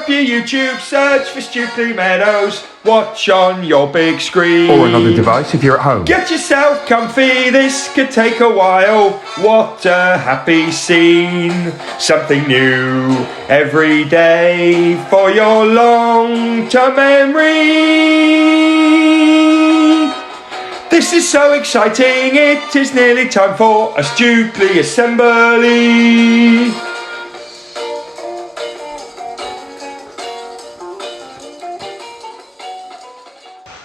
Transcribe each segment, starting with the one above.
up your YouTube, search for Stukeley Meadows, watch on your big screen. Or another device if you're at home. Get yourself comfy, this could take a while. What a happy scene. Something new every day for your long-term memory. This is so exciting, it is nearly time for a Stukeley assembly.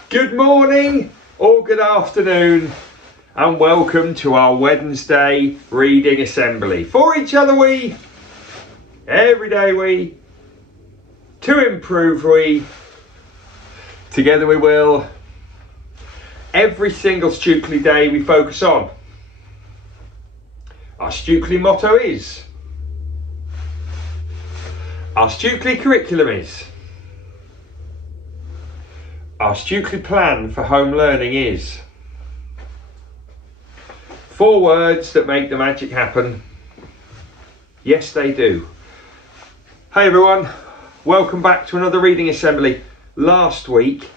Good morning or good afternoon and welcome to our Wednesday reading assembly. For each other we, every day we, to improve we, together we will. Every single Stukeley day we focus on. Our Stukeley motto is, our Stukeley curriculum is, our Stukeley plan for home learning is. 4 words that make the magic happen. Yes, they do. Hey everyone, welcome back to another reading assembly. Last week,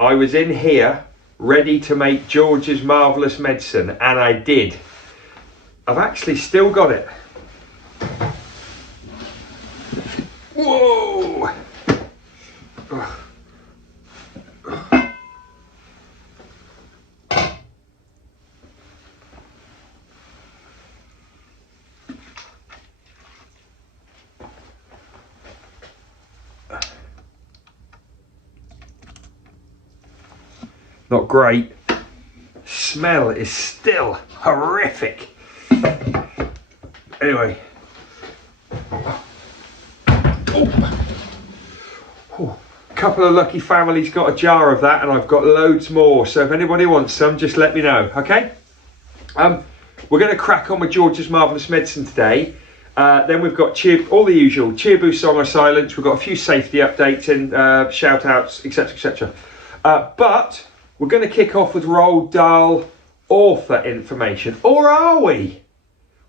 I was in here ready to make George's Marvellous Medicine, and I did. I've actually still got it. Whoa! Not great. Smell is still horrific. Anyway. Oh, a couple of lucky families got a jar of that, and I've got loads more. So if anybody wants some, just let me know, okay? We're going to crack on with George's Marvellous Medicine today. Then we've got all the usual Cheerboo Song or Silence. We've got a few safety updates and shout outs, etc, etc. But we're going to kick off with Roald Dahl author information. Or are we?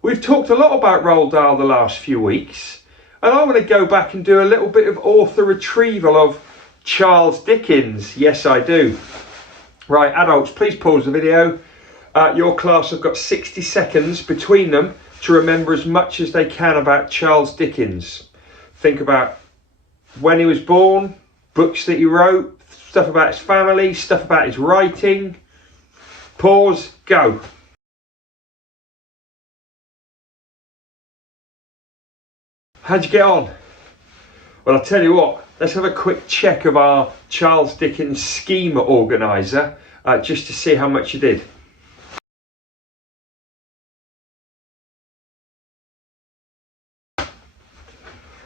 We've talked a lot about Roald Dahl the last few weeks, and I want to go back and do a little bit of author retrieval of Charles Dickens. Yes, I do. Right, adults, please pause the video. Your class have got 60 seconds between them to remember as much as they can about Charles Dickens. Think about when he was born, books that he wrote, stuff about his family, stuff about his writing. Pause, go. How'd you get on? Well, I'll tell you what, let's have a quick check of our Charles Dickens schema organiser just to see how much you did.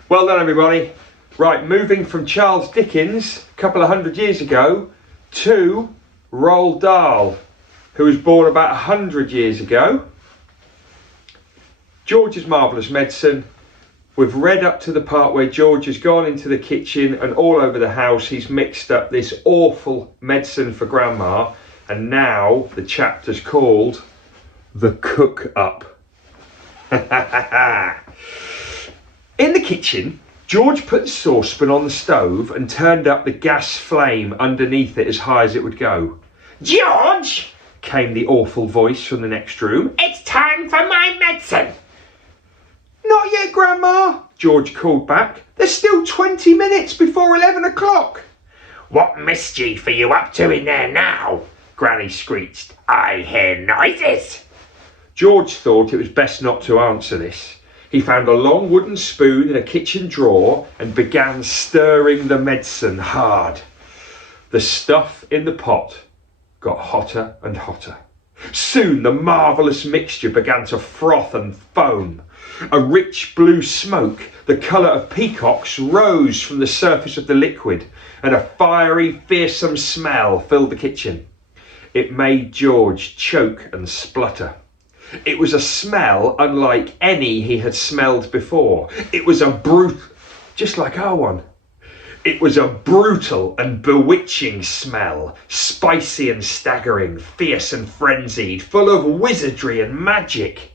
Well done, everybody. Right, moving from Charles Dickens a couple of 100 years ago to Roald Dahl, who was born about 100 years ago. George's Marvellous Medicine. We've read up to the part where George has gone into the kitchen and all over the house he's mixed up this awful medicine for Grandma, and now the chapter's called The Cook Up. In the kitchen, George put the saucepan on the stove and turned up the gas flame underneath it as high as it would go. "George!" came the awful voice from the next room. "It's time for my medicine." "Not yet, Grandma," George called back. "There's still 20 minutes before 11 o'clock. "What mischief are you up to in there now?" Granny screeched. "I hear noises." George thought it was best not to answer this. He found a long wooden spoon in a kitchen drawer and began stirring the medicine hard. The stuff in the pot got hotter and hotter. Soon the marvellous mixture began to froth and foam. A rich blue smoke, the colour of peacocks, rose from the surface of the liquid, and a fiery, fearsome smell filled the kitchen. It made George choke and splutter. It was a smell unlike any he had smelled before. It was just like our one. It was a brutal and bewitching smell, spicy and staggering, fierce and frenzied, full of wizardry and magic.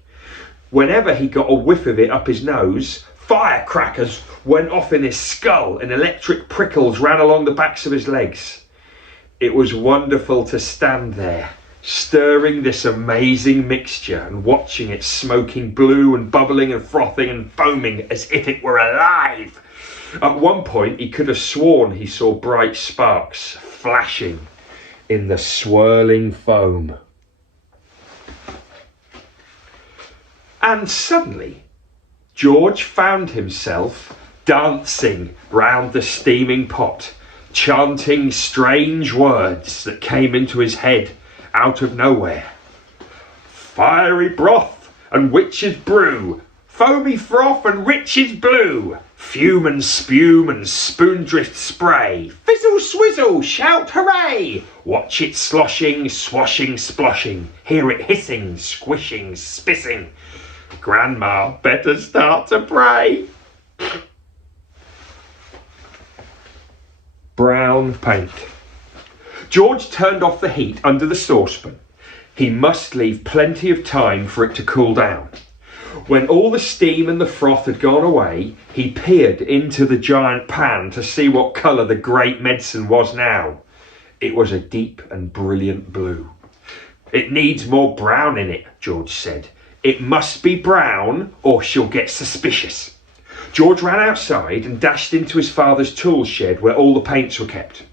Whenever he got a whiff of it up his nose, Firecrackers went off in his skull and electric prickles ran along the backs of his legs. It was wonderful to stand there, stirring this amazing mixture and watching it smoking blue and bubbling and frothing and foaming as if it were alive. At one point he could have sworn he saw bright sparks flashing in the swirling foam. And suddenly George found himself dancing round the steaming pot, chanting strange words that came into his head out of nowhere. Fiery broth and witch's brew, foamy froth and riches blue, fume and spume and spoondrift spray, fizzle swizzle, shout hooray, watch it sloshing, swashing, sploshing, hear it hissing, squishing, spissing. Grandma better start to pray. Brown paint. George turned off the heat under the saucepan. He must leave plenty of time for it to cool down. When all the steam and the froth had gone away, he peered into the giant pan to see what colour the great medicine was now. It was a deep and brilliant blue. It needs more brown in it, George said. It must be brown or she'll get suspicious. George ran outside and dashed into his father's tool shed where all the paints were kept.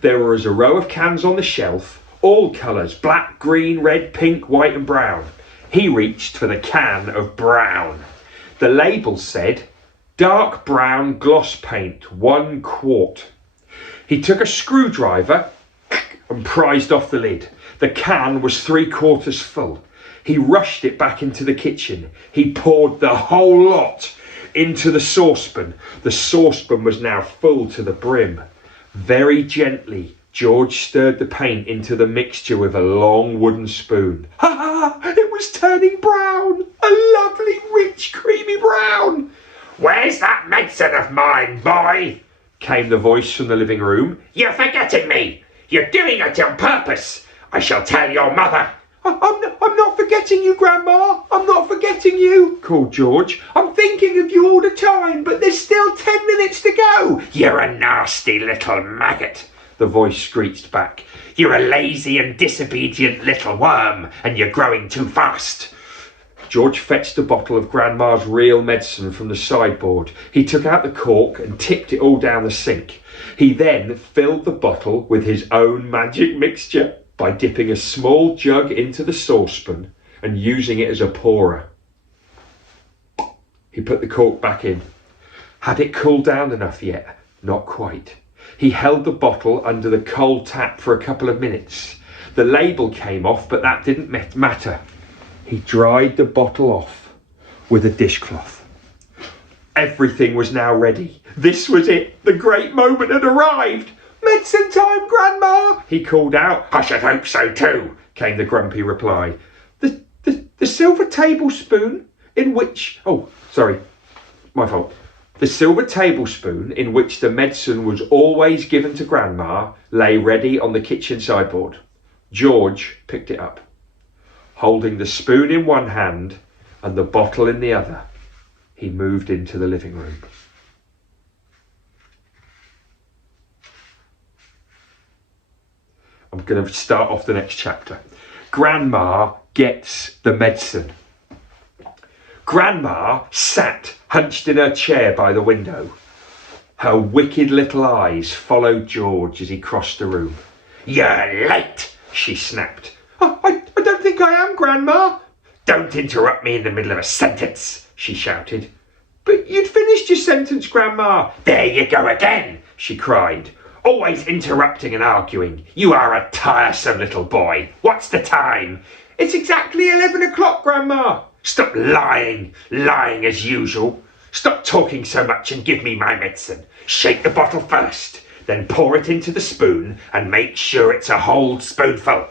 There was a row of cans on the shelf, all colours, black, green, red, pink, white and brown. He reached for the can of brown. The label said, dark brown gloss paint, 1 quart. He took a screwdriver and prized off the lid. The can was 3/4 full. He rushed it back into the kitchen. He poured the whole lot into the saucepan. The saucepan was now full to the brim. Very gently, George stirred the paint into the mixture with a long wooden spoon. Ha ha! It was turning brown! A lovely, rich, creamy brown! Where's that medicine of mine, boy? Came the voice from the living room. You're forgetting me! You're doing it on purpose! I shall tell your mother! I'm not forgetting you, Grandma. I'm not forgetting you, called George. I'm thinking of you all the time, but there's still 10 minutes to go. You're a nasty little maggot, the voice screeched back. You're a lazy and disobedient little worm, and you're growing too fast. George fetched a bottle of Grandma's real medicine from the sideboard. He took out the cork and tipped it all down the sink. He then filled the bottle with his own magic mixture by dipping a small jug into the saucepan and using it as a pourer. He put the cork back in. Had it cooled down enough yet? Not quite. He held the bottle under the cold tap for a couple of minutes. The label came off, but that didn't matter. He dried the bottle off with a dishcloth. Everything was now ready. This was it. The great moment had arrived. Medicine time, Grandma, he called out. I should hope so too, came the grumpy reply. The silver tablespoon in which... Oh, sorry, my fault. The silver tablespoon in which the medicine was always given to Grandma lay ready on the kitchen sideboard. George picked it up, holding the spoon in one hand and the bottle in the other. He moved into the living room. I'm going to start off the next chapter. Grandma gets the medicine. Grandma sat hunched in her chair by the window. Her wicked little eyes followed George as he crossed the room. You're late, she snapped. I don't think I am, Grandma. Don't interrupt me in the middle of a sentence, she shouted. But you'd finished your sentence, Grandma. There you go again, she cried. Always interrupting and arguing. You are a tiresome little boy. What's the time? It's exactly 11 o'clock, Grandma. Stop lying as usual. Stop talking so much and give me my medicine. Shake the bottle first, then pour it into the spoon and make sure it's a whole spoonful.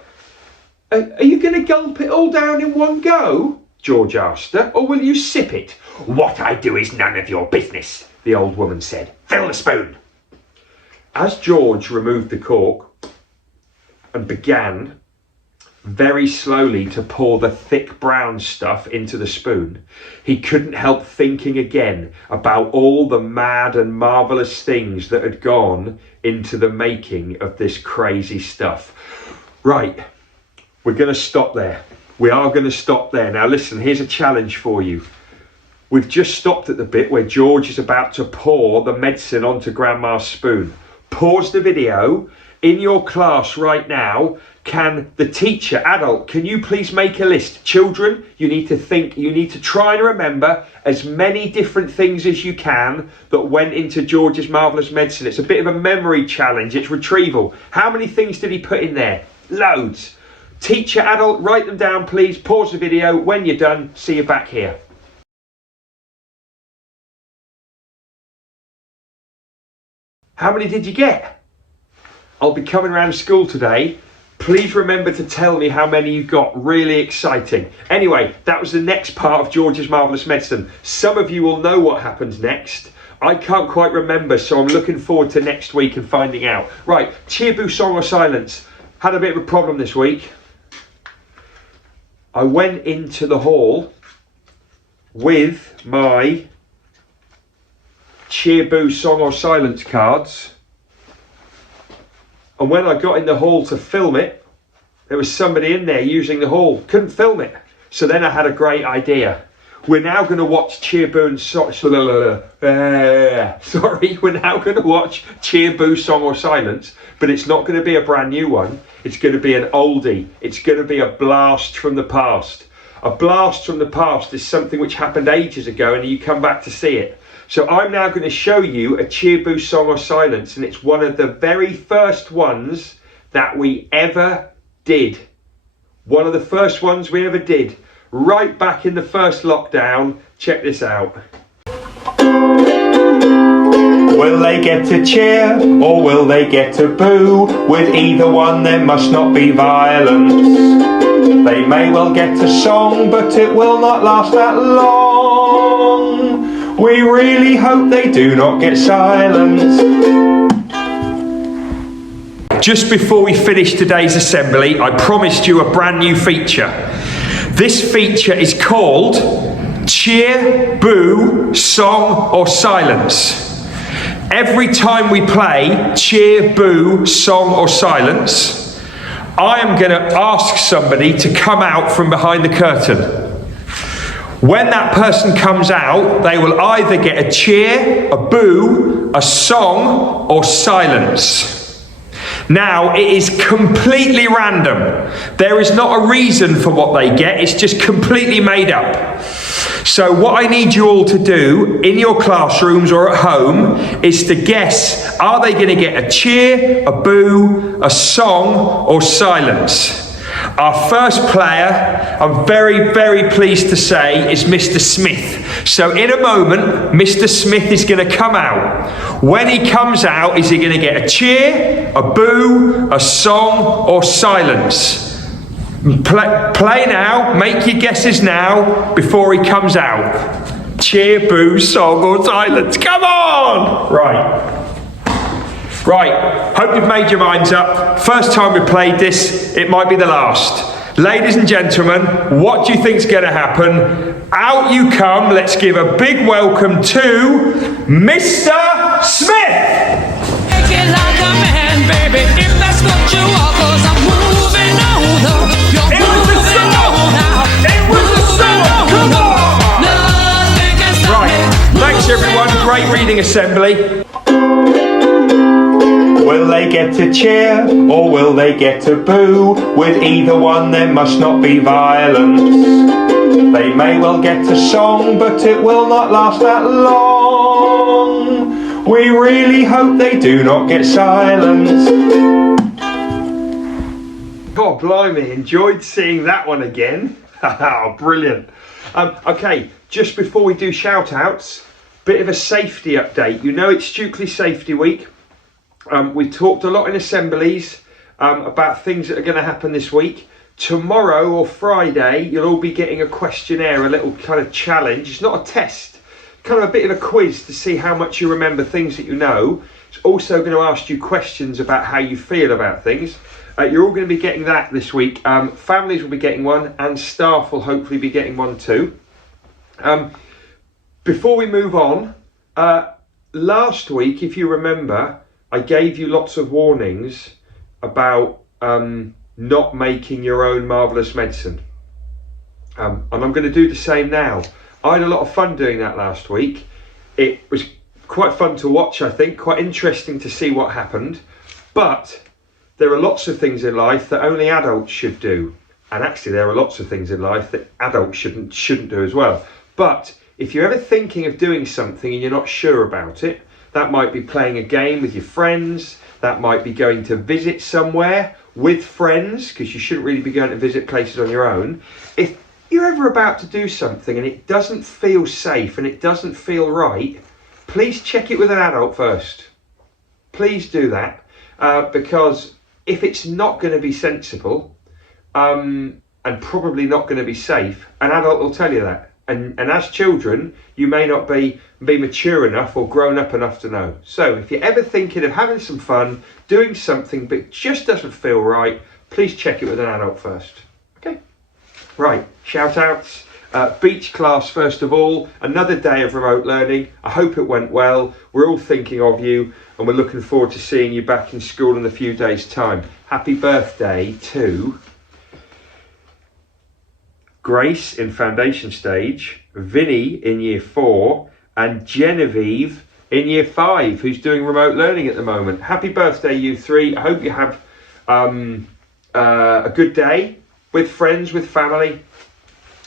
Are you going to gulp it all down in one go? George asked her, or will you sip it? What I do is none of your business, the old woman said. Fill the spoon. As George removed the cork and began very slowly to pour the thick brown stuff into the spoon, he couldn't help thinking again about all the mad and marvellous things that had gone into the making of this crazy stuff. Right, we're going to stop there. We are going to stop there. Now listen, here's a challenge for you. We've just stopped at the bit where George is about to pour the medicine onto Grandma's spoon. Pause the video. In your class right now, can the teacher, adult, can you please make a list? Children, you need to think, you need to try and remember as many different things as you can that went into George's marvellous medicine. It's a bit of a memory challenge, it's retrieval. How many things did he put in there? Loads. Teacher, adult, write them down please, pause the video. When you're done, see you back here. How many did you get? I'll be coming around school today. Please remember to tell me how many you got. Really exciting. Anyway, that was the next part of George's Marvellous Medicine. Some of you will know what happens next. I can't quite remember, so I'm looking forward to next week and finding out. Right, cheer, boo, song or silence. Had a bit of a problem this week. I went into the hall with my cheer, boo, song or silence cards. And when I got in the hall to film it, there was somebody in there using the hall. Couldn't film it. So then I had a great idea. We're now going to watch Cheer, Boo, and we're now going to watch Cheer, Boo, Song or Silence, but it's not going to be a brand new one. It's going to be an oldie. It's going to be a blast from the past. A blast from the past is something which happened ages ago and you come back to see it. So I'm now going to show you a Cheer, Boo, Song or Silence, and it's one of the very first ones that we ever did. One of the first ones we ever did. Right back in the first lockdown. Check this out. Will they get to cheer or will they get to boo? With either one there must not be violence. They may well get to song, but it will not last that long. We really hope they do not get silence. Just before we finish today's assembly, I promised you a brand new feature. This feature is called Cheer, Boo, Song or Silence. Every time we play Cheer, Boo, Song or Silence, I am going to ask somebody to come out from behind the curtain. When that person comes out, they will either get a cheer, a boo, a song, or silence. Now, it is completely random. There is not a reason for what they get, it's just completely made up. So what I need you all to do in your classrooms or at home is to guess, are they going to get a cheer, a boo, a song, or silence? Our first player, I'm very, very pleased to say, is Mr. Smith. So in a moment, Mr. Smith is going to come out. When he comes out, is he going to get a cheer, a boo, a song, or silence? Play now, make your guesses now, before he comes out. Cheer, boo, song, or silence. Come on! Right, hope you've made your minds up. First time we played this, it might be the last. Ladies and gentlemen, what do you think's going to happen? Out you come. Let's give a big welcome to Mr. Smith. Make it like a man, baby, if that's what you are, 'cause I'm moving on. You're moving on now. It was the song. Come on. Nothing can stop me. Right, thanks everyone. Great reading assembly. Will they get to cheer or will they get to boo? With either one there must not be violence. They may well get to song, but it will not last that long. We really hope they do not get silence. Oh blimey, enjoyed seeing that one again. Brilliant. Okay, just before we do shout outs, bit of a safety update. You know it's Stukeley Safety Week. We talked a lot in assemblies about things that are going to happen this week. Tomorrow or Friday, you'll all be getting a questionnaire, a little kind of challenge. It's not a test, kind of a bit of a quiz to see how much you remember things that you know. It's also going to ask you questions about how you feel about things. You're all going to be getting that this week. Families will be getting one, and staff will hopefully be getting one too. Before we move on, last week, if you remember, I gave you lots of warnings about not making your own marvellous medicine. And I'm going to do the same now. I had a lot of fun doing that last week. It was quite fun to watch, I think, quite interesting to see what happened. But there are lots of things in life that only adults should do. And actually there are lots of things in life that adults shouldn't do as well. But if you're ever thinking of doing something and you're not sure about it, that might be playing a game with your friends, that might be going to visit somewhere with friends, because you shouldn't really be going to visit places on your own. If you're ever about to do something and it doesn't feel safe and it doesn't feel right, please check it with an adult first. Please do that, because if it's not going to be sensible and probably not going to be safe, an adult will tell you that. And as children, you may not be mature enough or grown up enough to know. So if you're ever thinking of having some fun, doing something but just doesn't feel right, please check it with an adult first. Okay? Right, shout outs. Beach class first of all, another day of remote learning. I hope it went well. We're all thinking of you and we're looking forward to seeing you back in school in a few days' time. Happy birthday to Grace in foundation stage, Vinny in year 4 and Genevieve in year 5 who's doing remote learning at the moment. Happy birthday you three. I hope you have a good day with friends, with family.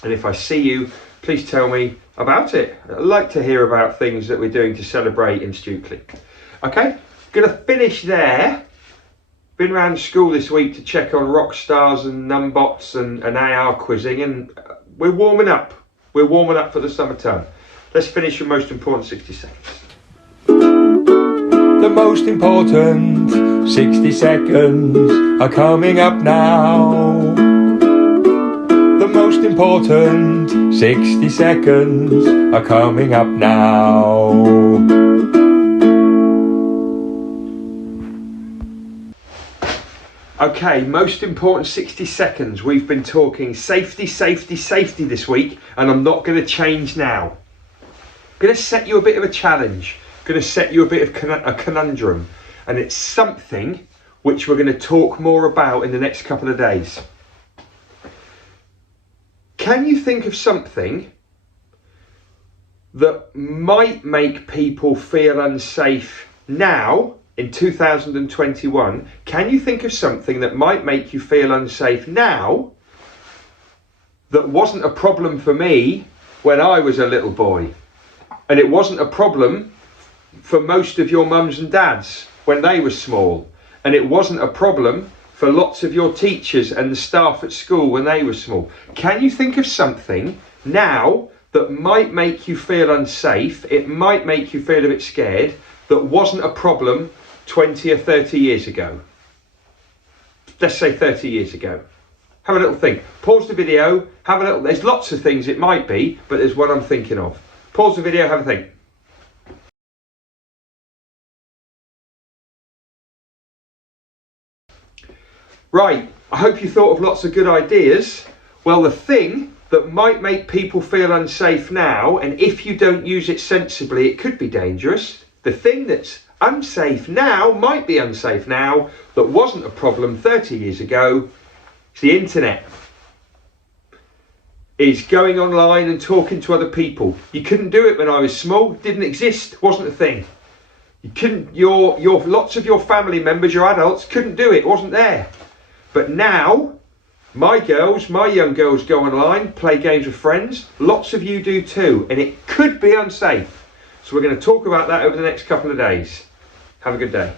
And if I see you, please tell me about it. I'd like to hear about things that we're doing to celebrate in Stukeley. Okay, going to finish there. Been around school this week to check on rock stars and numbots and AR quizzing, and we're warming up. We're warming up for the summer term. Let's finish with most important 60 seconds. The most important 60 seconds are coming up now. The most important 60 seconds are coming up now. Okay, most important 60 seconds. We've been talking safety, safety, safety this week, and I'm not going to change now. I'm going to set you a bit of a challenge. I'm going to set you a bit of a conundrum, and it's something which we're going to talk more about in the next couple of days. Can you think of something that might make people feel unsafe now in 2021? Can you think of something that might make you feel unsafe now that wasn't a problem for me when I was a little boy? And it wasn't a problem for most of your mums and dads when they were small. And it wasn't a problem for lots of your teachers and the staff at school when they were small. Can you think of something now that might make you feel unsafe, it might make you feel a bit scared, that wasn't a problem 20 or 30 years ago? Let's say 30 years ago. Have a little think. Pause the video, have a little, there's lots of things it might be, but there's one I'm thinking of. Pause the video, have a think. Right, I hope you thought of lots of good ideas. Well, the thing that might make people feel unsafe now, and if you don't use it sensibly, it could be dangerous. The thing that's unsafe now, might be unsafe now, that wasn't a problem 30 years ago, is the internet. Is going online and talking to other people. You couldn't do it when I was small, it didn't exist, wasn't a thing. You couldn't, your lots of your family members, your adults, couldn't do it, wasn't there. But now, my young girls go online, play games with friends. Lots of you do too, and it could be unsafe. So we're going to talk about that over the next couple of days. Have a good day.